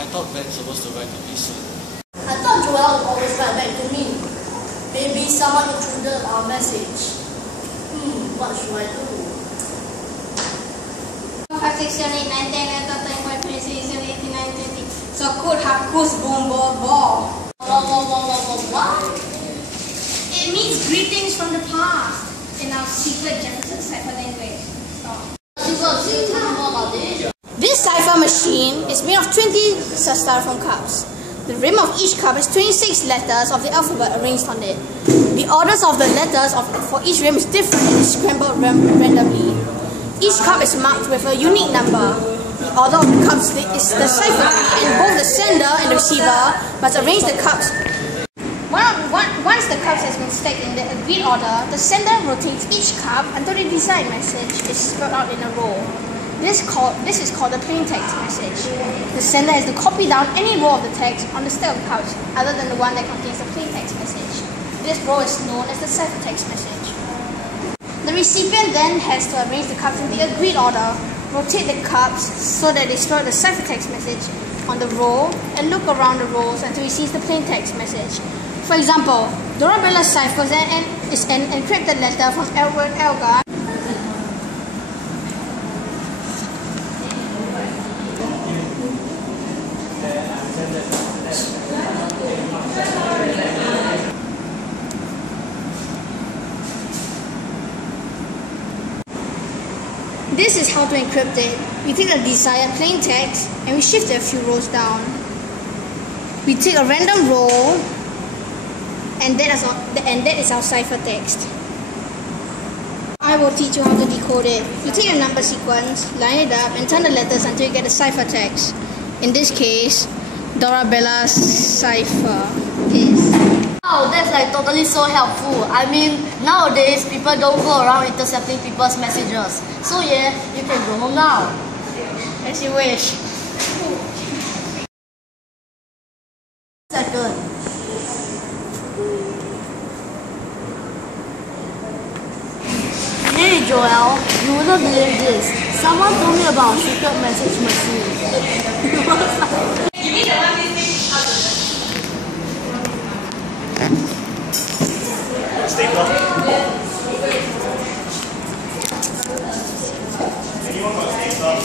I thought Ben's supposed to write to me soon. I thought Joel would always write back to me. Maybe someone intruded our message. What should I do? 5, 6, 7, 8, 9, 10, 11, 12, 13, 14, 15, 16, 17, 18, 19, 20. So could Hakus boom ball ball. What? It means greetings from the past in our secret Jefferson cipher language. This cipher machine is made of 20 styrofoam cups. The rim of each cup has 26 letters of the alphabet arranged on it. The orders of the letters for each rim is different and is scrambled randomly. Each cup is marked with a unique number. The order of the cups is the cipher key, and both the sender and the receiver must arrange the cups. Once the cups has been stacked in the agreed order, the sender rotates each cup until the desired message is spelled out in a row. This is called the plain text message. The sender has to copy down any row of the text on the stack of cups other than the one that contains the plain text message. This row is known as the ciphertext message. The recipient then has to arrange the cups in the agreed order, rotate the cups so that they spell the ciphertext message on the row, and look around the rows until he sees the plain text message. For example, Dorabella's cipher is an encrypted letter from Edward Elgar. This is how to encrypt it. We take the desired plain text and we shift it a few rows down. We take a random row and that is our ciphertext. I will teach you how to decode it. You take a number sequence, line it up and turn the letters until you get the ciphertext. In this case, Dorabella's cipher is... Wow, that's like totally so helpful. I mean, nowadays people don't go around intercepting people's messages. So yeah, you can go home now. As you wish. Second. Hey Joel, you wouldn't believe this. Someone told me about a secret message machine. You mean the one we think Anyone want to stay up?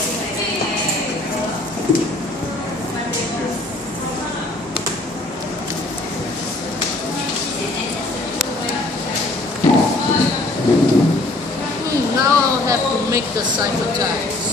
Now I'll have to make the ciphertext.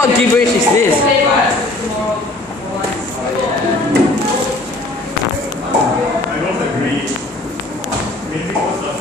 What gibberish is this? I don't agree. Maybe what's up?